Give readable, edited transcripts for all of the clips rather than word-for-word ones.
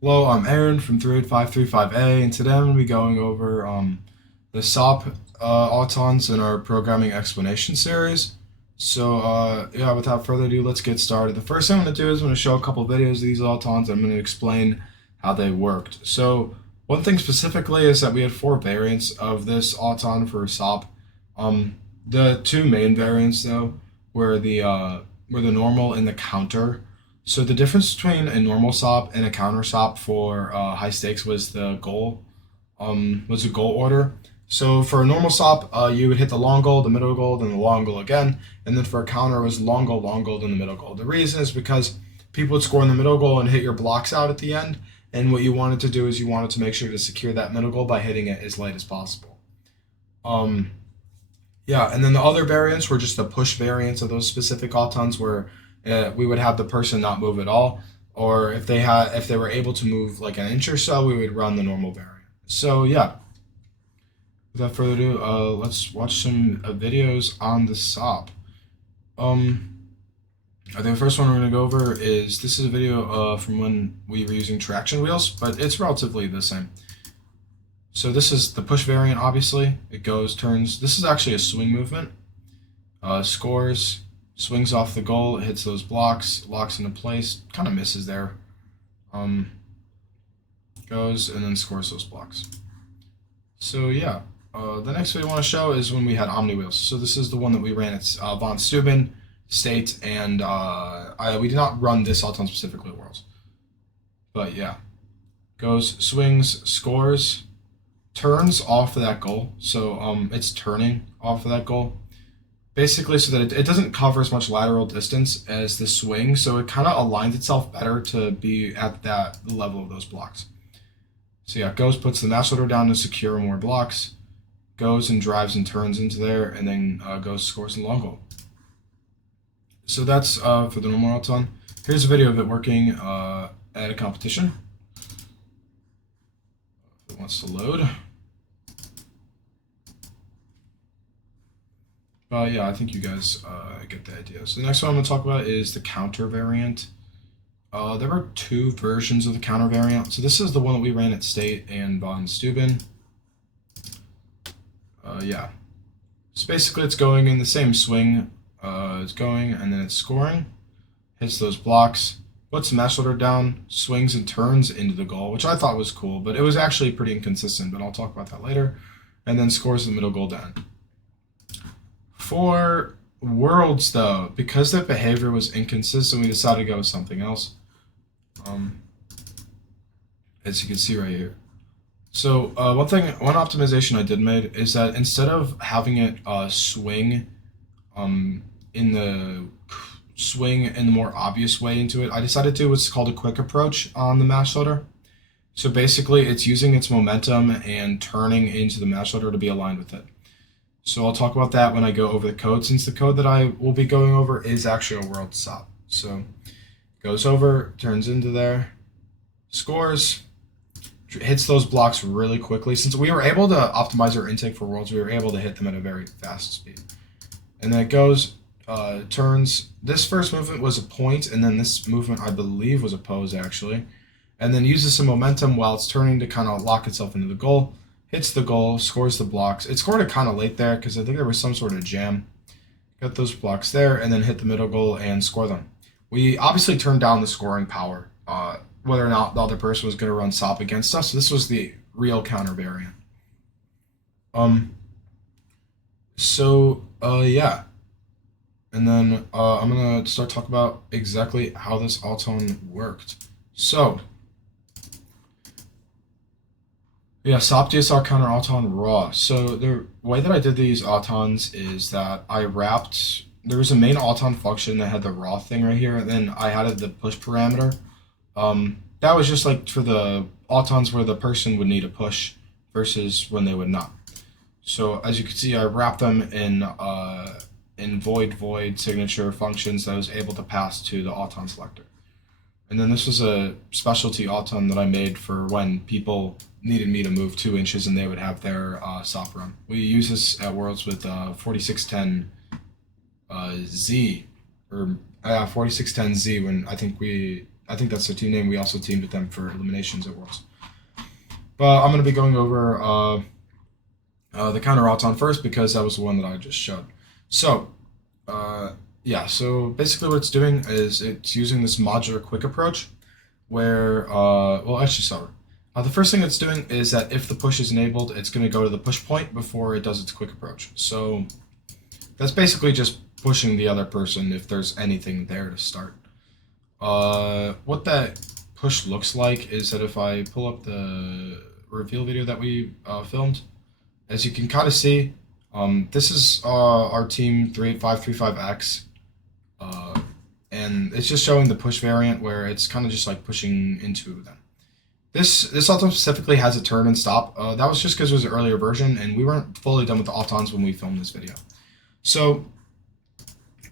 Hello, I'm Aaron from 38535A, and today I'm going to be going over the SAWP autons in our programming explanation series. Yeah, without further ado, let's get started. The first thing I'm going to do is I'm going to show a couple videos of these autons. I'm going to explain how they worked. So, one thing specifically is that we had four variants of this auton for SAWP. The two main variants, though, were the normal and the counter. So the difference between a normal SOP and a counter SOP for high stakes was a goal order. So for a normal SOP, you would hit the long goal, the middle goal, then the long goal again, and then for a counter, it was long goal, then the middle goal. The reason is because people would score in the middle goal and hit your blocks out at the end, and what you wanted to do is you wanted to make sure to secure that middle goal by hitting it as late as possible. Um, yeah, and then the other variants were just the push variants of those specific autons where we would have the person not move at all, or if they were able to move like an inch or so, we would run the normal variant. So yeah, without further ado, let's watch some videos on the SOP. Um, I think the first one we're gonna go over is this is a video from when we were using traction wheels, but it's relatively the same. So this is the push variant, obviously. It goes, turns. This is actually a swing movement. Scores, swings off the goal, hits those blocks, locks into place, kind of misses there. Um, Goes and then scores those blocks. So yeah, the next video I want to show is when we had Omni wheels. So this is the one that we ran at von Steuben State, and we did not run this auton specifically at Worlds. But yeah, goes, swings, scores, turns off of that goal. So it's turning off of that goal. Basically, so that it doesn't cover as much lateral distance as the swing, so it kind of aligns itself better to be at that level of those blocks. So yeah, goes, puts the match loader down to secure more blocks, goes and drives and turns into there, and then goes, scores, and long goal. So that's for the normal auton. Here's a video of it working at a competition. If it wants to load. Yeah, I think you guys get the idea. So the next one I'm going to talk about is the counter variant. There were two versions of the counter variant. So this is the one that we ran at State and von Steuben. Yeah. So basically it's going in the same swing. It's going and then it's scoring. Hits those blocks. Puts the match loader down. Swings and turns into the goal, which I thought was cool. But it was actually pretty inconsistent. But I'll talk about that later. And then scores the middle goal down. For Worlds, though, because that behavior was inconsistent, we decided to go with something else. As you can see right here. So one optimization I did made is that instead of having it swing in the more obvious way into it, I decided to do what's called a quick approach on the match loader. So basically, it's using its momentum and turning into the match loader to be aligned with it. So I'll talk about that when I go over the code, since the code that I will be going over is actually a world SOP. So goes over, turns into there, scores, hits those blocks really quickly. Since we were able to optimize our intake for worlds, we were able to hit them at a very fast speed. And then it goes, turns. This first movement was a point, and then this movement, I believe, was a pose, actually. And then uses some momentum while it's turning to kind of lock itself into the goal. Hits the goal, scores the blocks. It scored it kind of late there because I think there was some sort of jam. Got those blocks there, and then hit the middle goal and score them. We obviously turned down the scoring power, whether or not the other person was going to run SOP against us. So this was the real counter variant. Yeah. And then I'm going to start talking about exactly how this auton worked. So, yeah, SOP DSR counter auton raw. So the way that I did these autons is that I wrapped. There was a main auton function that had the raw thing right here, and then I added the push parameter. That was just like for the autons where the person would need a push versus when they would not. So as you can see, I wrapped them in void signature functions that I was able to pass to the auton selector. And then this was a specialty auton that I made for when people needed me to move 2 inches and they would have their SOP run. We use this at Worlds with 4610 Z, or 4610Z, when I think we I think that's their team name. We also teamed with them for eliminations at Worlds. But I'm going to be going over the counter auton first because that was the one that I just showed. So, yeah, so basically what it's doing is it's using this modular quick approach where, well, actually, sorry. The first thing it's doing is that if the push is enabled, it's going to go to the push point before it does its quick approach. So that's basically just pushing the other person if there's anything there to start. What that push looks like is that if I pull up the reveal video that we filmed, as you can kind of see, this is our team 38535X, and it's just showing the push variant where it's kind of just like pushing into them. This auton specifically has a turn and stop. That was just because it was an earlier version, and we weren't fully done with the autons when we filmed this video. So,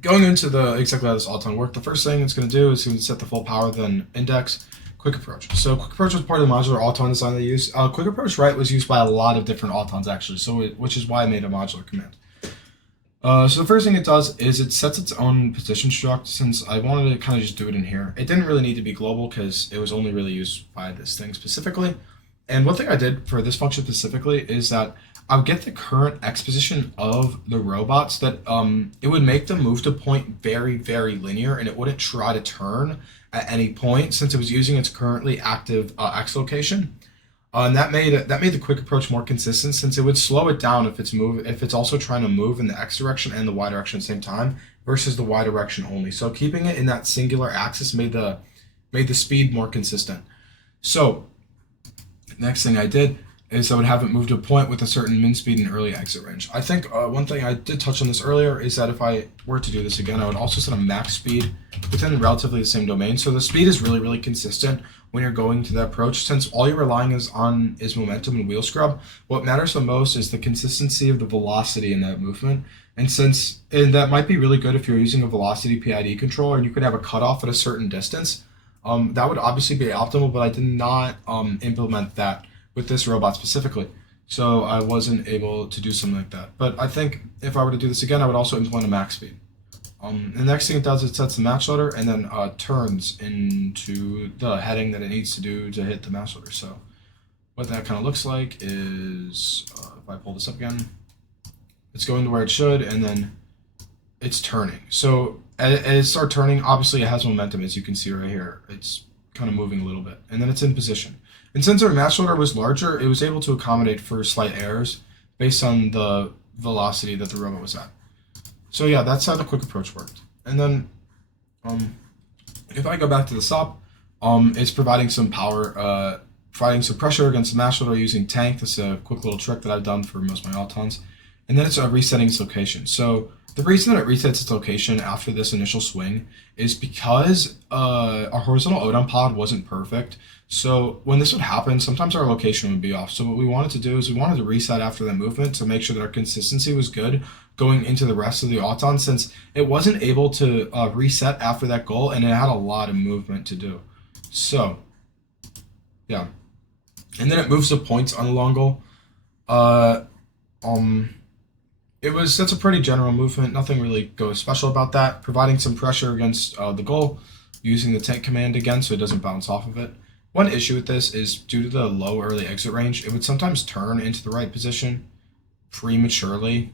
going into exactly how this auton worked, the first thing it's going to do is going to set the full power, then index, quick approach. So quick approach was part of the modular auton design they used. Quick approach right was used by a lot of different autons actually, which is why I made a modular command. So the first thing it does is it sets its own position struct. Since I wanted to kind of just do it in here, it didn't really need to be global because it was only really used by this thing specifically. And one thing I did for this function specifically is that I would get the current X position of the robots that it would make the move to point very, very linear, and it wouldn't try to turn at any point since it was using its currently active X location. And that made the quick approach more consistent since it would slow it down if it's also trying to move in the X direction and the Y direction at the same time versus the Y direction only. So keeping it in that singular axis made the speed more consistent. So next thing I did is I would have it move to a point with a certain min speed and early exit range. I think one thing I did touch on this earlier is that if I were to do this again, I would also set a max speed within relatively the same domain. So the speed is really, really consistent when you're going to that approach. Since all you're relying on is momentum and wheel scrub, what matters the most is the consistency of the velocity in that movement. And that might be really good if you're using a velocity PID controller and you could have a cutoff at a certain distance. That would obviously be optimal, but I did not implement that with this robot specifically. So I wasn't able to do something like that. But I think if I were to do this again, I would also implement a max speed. The next thing it does, it sets the match loader and then turns into the heading that it needs to do to hit the match loader. So what that kind of looks like is, if I pull this up again, it's going to where it should, and then it's turning. So as it starts turning, obviously it has momentum, as you can see right here. It's kind of moving a little bit, and then it's in position. And since our match loader was larger, it was able to accommodate for slight errors based on the velocity that the robot was at. So yeah, that's how the quick approach worked. And then if I go back to the SAWP, it's providing some power, providing some pressure against the match loader using tank. This is a quick little trick that I've done for most of my autons. And then it's resetting its location. So the reason that it resets its location after this initial swing is because our horizontal odon pod wasn't perfect. So when this would happen, sometimes our location would be off. So what we wanted to do is we wanted to reset after that movement to make sure that our consistency was good going into the rest of the auton, since it wasn't able to reset after that goal and it had a lot of movement to do. So yeah, and then it moves the points on the long goal. That's a pretty general movement. Nothing really goes special about that. Providing some pressure against the goal using the tank command again so it doesn't bounce off of it. One issue with this is due to the low early exit range, it would sometimes turn into the right position prematurely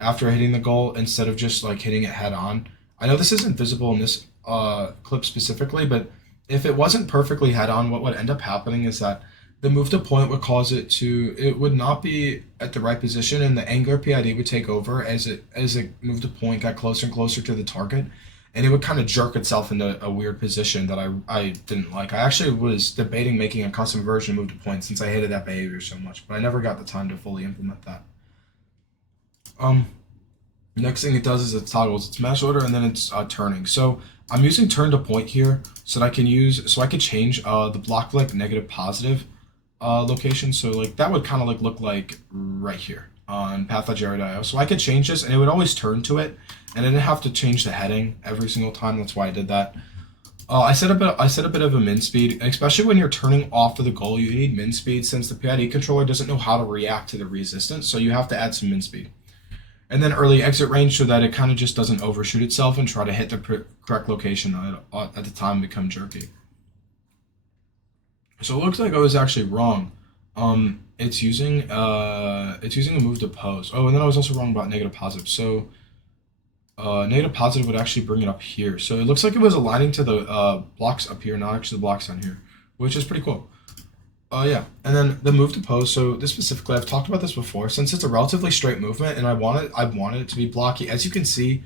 after hitting the goal instead of just like hitting it head on. I know this isn't visible in this clip specifically, but if it wasn't perfectly head on, what would end up happening is that the move to point would cause it would not be at the right position, and the angular PID would take over as it moved to point, got closer and closer to the target, and it would kind of jerk itself into a weird position that I didn't like. I actually was debating making a custom version of move to point since I hated that behavior so much, but I never got the time to fully implement that. Next thing it does is it toggles its match order and then it's turning. So I'm using turn to point here so that I could change the block like negative positive location. So like that would kind of look like right here on path.jr.io. So I could change this and it would always turn to it, and I didn't have to change the heading every single time. That's why I did that. I set a bit of a min speed, especially when you're turning off of the goal. You need min speed since the PID controller doesn't know how to react to the resistance, so you have to add some min speed. And then early exit range so that it kind of just doesn't overshoot itself and try to hit the correct location at the time become jerky. So it looks like I was actually wrong. It's using a move to pose. Oh, and then I was also wrong about negative positive. So negative positive would actually bring it up here. So it looks like it was aligning to the blocks up here, not actually the blocks down here, which is pretty cool. Yeah, and then the move to pose. So this specifically, I've talked about this before. Since it's a relatively straight movement, and I wanted it to be blocky. As you can see,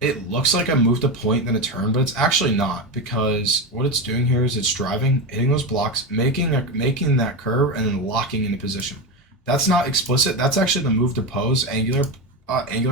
it looks like a move to point then a turn, but it's actually not, because what it's doing here is it's driving, hitting those blocks, making that curve, and then locking into position. That's not explicit. That's actually the move to pose angular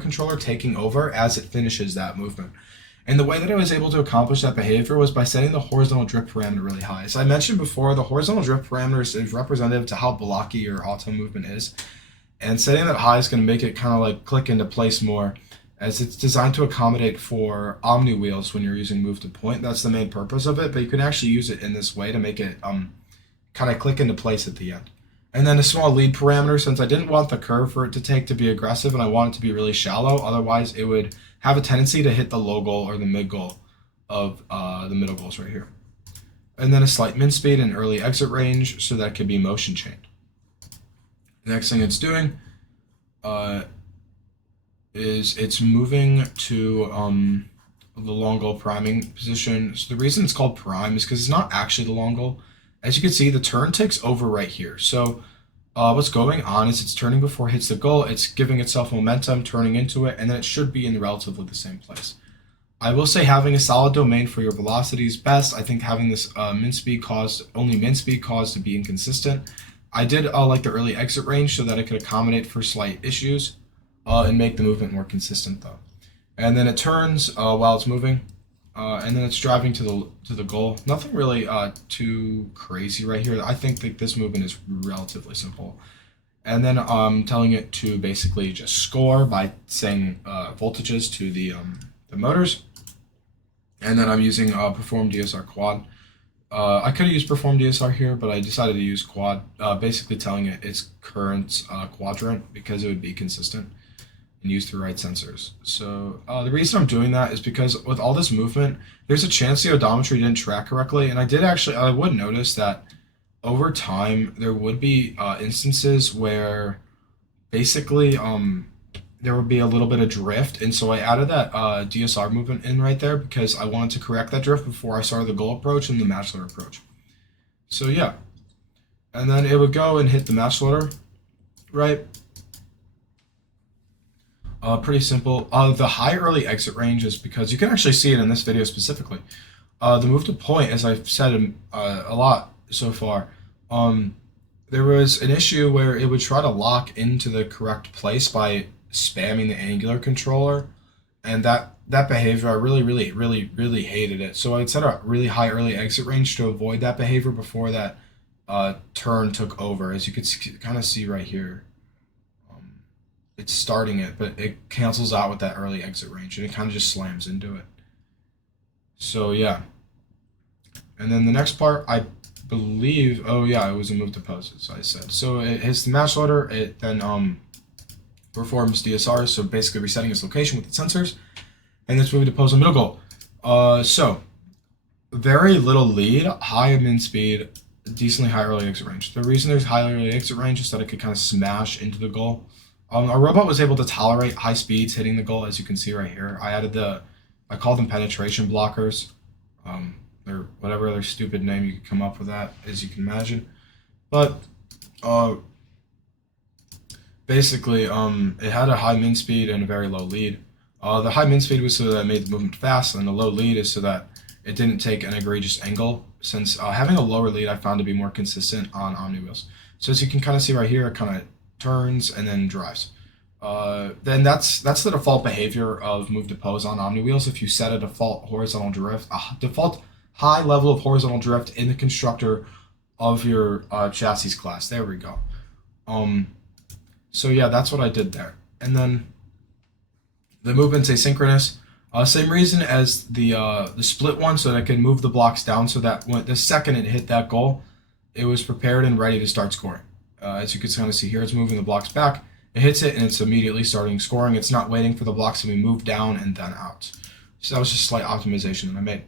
controller taking over as it finishes that movement. And the way that I was able to accomplish that behavior was by setting the horizontal drift parameter really high. As I mentioned before, the horizontal drift parameter is representative to how blocky your auto movement is. And setting that high is going to make it kind of like click into place more, as it's designed to accommodate for omni wheels when you're using move to point. That's the main purpose of it, but you can actually use it in this way to make it kind of click into place at the end. And then a small lead parameter, since I didn't want the curve for it to take to be aggressive and I want it to be really shallow, otherwise it would have a tendency to hit the low goal or the mid goal of the middle goals right here. And then a slight min speed and early exit range so that it could be motion chained. The next thing it's doing is it's moving to the long goal priming position. So the reason it's called prime is because it's not actually the long goal. As you can see, the turn takes over right here. So what's going on is it's turning before it hits the goal. It's giving itself momentum, turning into it, and then it should be in relatively the same place. I will say having a solid domain for your velocity is best. I think having this min speed caused to be inconsistent. I did like the early exit range so that it could accommodate for slight issues and make the movement more consistent though. And then it turns while it's moving. And then it's driving to the goal. Nothing really too crazy right here. I think that this movement is relatively simple. And then I'm telling it to basically just score by saying voltages to the motors. And then I'm using perform DSR quad. I could have used perform DSR here, but I decided to use quad, basically telling it its current quadrant because it would be consistent and use the right sensors. So the reason I'm doing that is because with all this movement, there's a chance the odometry didn't track correctly, and I would notice that over time there would be instances where basically there would be a little bit of drift, and so I added that DSR movement in right there because I wanted to correct that drift before I started the goal approach and the match loader approach. So yeah, and then it would go and hit the match loader, right? Pretty simple. The high early exit range is because you can actually see it in this video specifically. The move to point, as I've said a lot so far, there was an issue where it would try to lock into the correct place by spamming the angular controller, and that behavior, I really hated it. So I'd set a really high early exit range to avoid that behavior before that turn took over. As you can kind of see right here. It's starting it, but it cancels out with that early exit range, and it kind of just slams into it. So yeah. And then the next part, I believe, oh yeah, it was a move to pose, as I said. So it hits the match loader, it then performs DSR, so basically resetting its location with its sensors, and it's moving to pose a middle goal. So very little lead, high min speed, decently high early exit range. The reason there's high early exit range is that it could kind of smash into the goal. Our robot was able to tolerate high speeds hitting the goal, as you can see right here. I call them penetration blockers, or whatever other stupid name you could come up with that, as you can imagine. But basically, it had a high min speed and a very low lead. The high min speed was so that it made the movement fast, and the low lead is so that it didn't take an egregious angle, since having a lower lead I found to be more consistent on Omni wheels. So as you can kind of see right here, it kind of turns and then drives. Then that's the default behavior of move to pose on Omni wheels. If you set a default horizontal drift, a default high level of horizontal drift in the constructor of your chassis class. There we go. So yeah, that's what I did there. And then the movement's asynchronous. Same reason as the split one, so that I can move the blocks down so that when the second it hit that goal, it was prepared and ready to start scoring. As you can kind of see here, it's moving the blocks back, It hits it and it's immediately starting scoring. It's not waiting for the blocks to be moved down and then out. So that was just slight optimization that I made.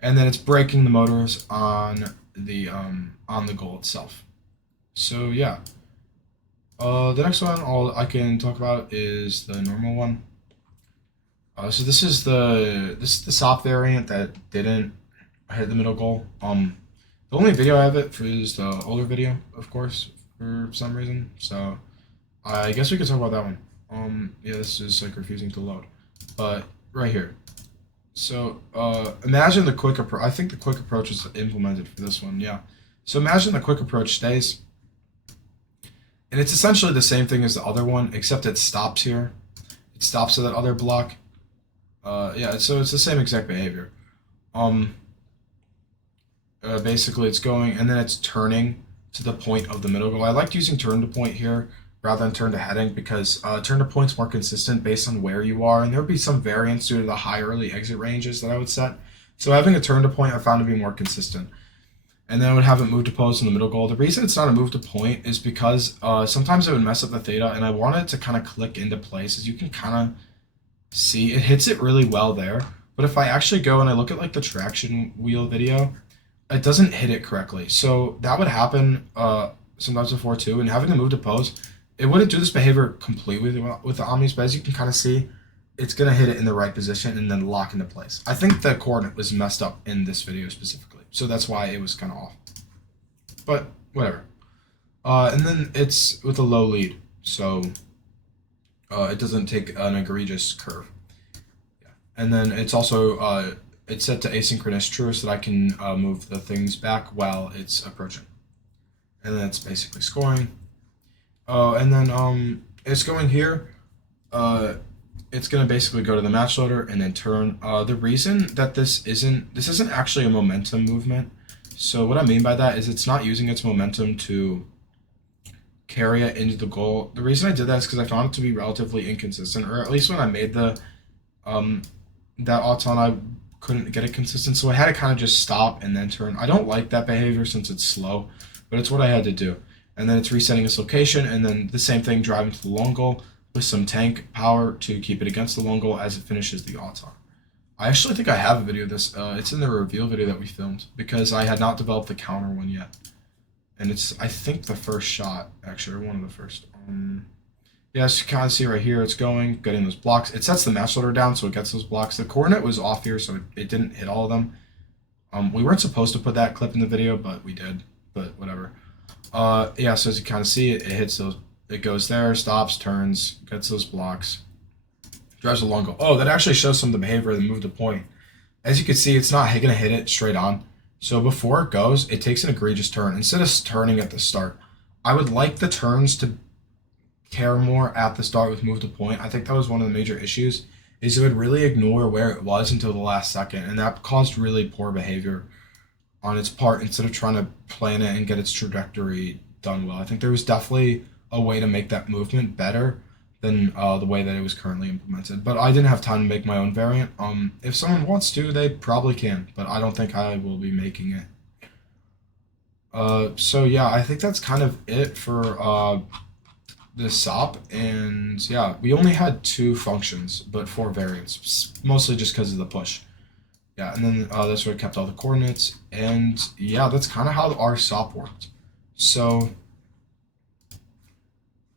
And then it's braking the motors on the goal itself. So yeah. The next one all I can talk about is the normal one. So this is the SAWP variant that didn't hit the middle goal. The only video I have it for is the older video, of course, for some reason. So I guess we could talk about that one. Yeah, this is like refusing to load, but right here. So imagine the quick approach. I think the quick approach is implemented for this one. Yeah. So imagine the quick approach stays, and it's essentially the same thing as the other one, except it stops here. It stops at that other block. Yeah. So it's the same exact behavior. Basically it's going and then it's turning to the point of the middle goal. I liked using turn to point here rather than turn to heading because turn to point's more consistent based on where you are, and there would be some variance due to the high early exit ranges that I would set. So having a turn to point I found to be more consistent. And then I would have it move to post in the middle goal. The reason it's not a move to point is because sometimes it would mess up the theta, and I want it to kind of click into place. As you can kind of see, it hits it really well there. But if I actually go and I look at like the traction wheel video, it doesn't hit it correctly. So that would happen sometimes before too. And having to move to pose, it wouldn't do this behavior completely with the Omnis, but as you can kind of see, it's going to hit it in the right position and then lock into place. I think the coordinate was messed up in this video specifically, so that's why it was kind of off. But whatever. And then it's with a low lead, so it doesn't take an egregious curve. Yeah. And then it's also it's set to asynchronous true so that I can move the things back while it's approaching. And then it's basically scoring. And then it's going here. It's going to basically go to the match loader and then turn. The reason that this isn't actually a momentum movement. So what I mean by that is it's not using its momentum to carry it into the goal. The reason I did that is because I found it to be relatively inconsistent, or at least when I made the that auton, I couldn't get it consistent, so I had to kind of just stop and then turn. I don't like that behavior since it's slow, but it's what I had to do. And then it's resetting its location, and then the same thing driving to the long goal with some tank power to keep it against the long goal as it finishes the auton. I actually think I have a video of this. It's in the reveal video that we filmed because I had not developed the counter one yet. And it's, I think, the first shot, actually, or one of the first. Yeah, as you can kind of see right here, it's going, getting those blocks. It sets the match loader down, so it gets those blocks. The coordinate was off here, so it didn't hit all of them. We weren't supposed to put that clip in the video, but we did. But whatever. Yeah, so as you kind of see, it hits those. It goes there, stops, turns, gets those blocks, drives a long goal. Oh, that actually shows some of the behavior of the move to point. As you can see, it's not going to hit it straight on. So before it goes, it takes an egregious turn. Instead of turning at the start, I would like the turns to care more at the start with move to point. I think that was one of the major issues, is it would really ignore where it was until the last second, and that caused really poor behavior on its part instead of trying to plan it and get its trajectory done well. I think there was definitely a way to make that movement better than the way that it was currently implemented. But I didn't have time to make my own variant. If someone wants to, they probably can, but I don't think I will be making it. So yeah, I think that's kind of it for the SAWP, and yeah, we only had 2 functions, but 4 variants, mostly just because of the push. Yeah, and then that's where it kept all the coordinates, and yeah, that's kind of how our SAWP worked. So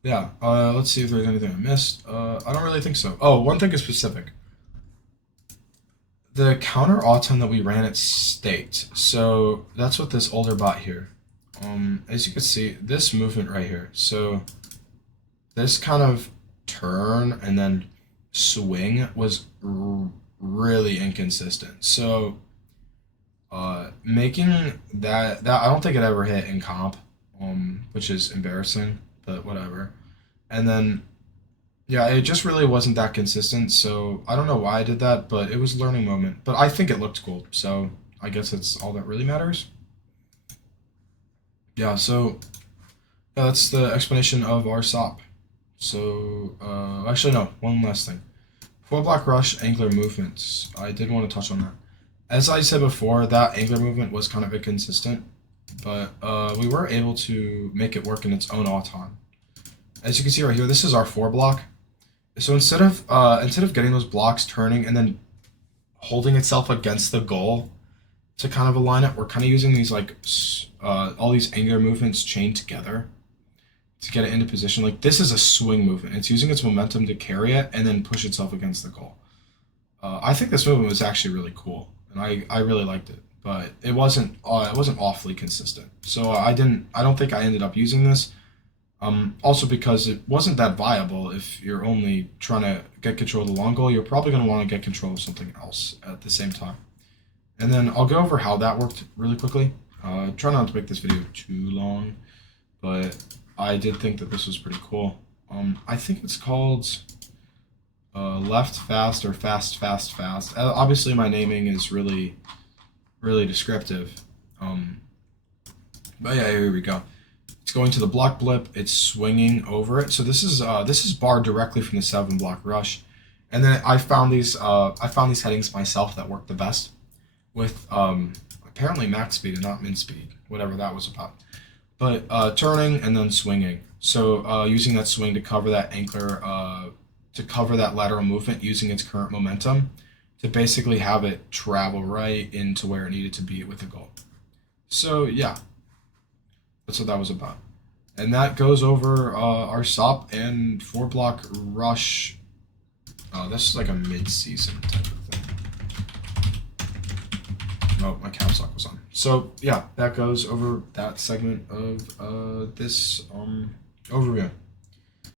yeah, let's see if there's anything I missed. I don't really think so. Oh, one thing is specific. The counter auton that we ran at state. So that's what this older bot here. As you can see, this movement right here. So this kind of turn and then swing was really inconsistent. So making that I don't think it ever hit in comp, which is embarrassing, but whatever. And then yeah, it just really wasn't that consistent, so I don't know why I did that, but it was a learning moment. But I think it looked cool, so I guess that's all that really matters. Yeah, so yeah, that's the explanation of our SAWP. So actually no, one last thing. For block rush angular movements, I did want to touch on that. As I said before, that angular movement was kind of inconsistent, but we were able to make it work in its own auton. As you can see right here, this is our 4 block. So instead of getting those blocks turning and then holding itself against the goal to kind of align it, we're kind of using these like all these angular movements chained together to get it into position. Like this is a swing movement. It's using its momentum to carry it and then push itself against the goal. I think this movement was actually really cool, and I really liked it, but it wasn't awfully consistent. So I don't think I ended up using this. Also because it wasn't that viable. If you're only trying to get control of the long goal, you're probably going to want to get control of something else at the same time. And then I'll go over how that worked really quickly. Try not to make this video too long, but I did think that this was pretty cool. I think it's called left fast or fast fast fast. Obviously my naming is really descriptive. But yeah, here we go. It's going to the block blip. It's swinging over it. So this is barred directly from the 7 block rush. And then I found these headings myself that work the best with apparently max speed and not min speed, whatever that was about. But turning and then swinging. So using that swing to cover that anchor, to cover that lateral movement using its current momentum to basically have it travel right into where it needed to be with the goal. So yeah, that's what that was about. And that goes over our SAWP and 4 block rush. This is like a mid-season type of thing. Oh, my caps lock was on. So yeah, that goes over that segment of this overview.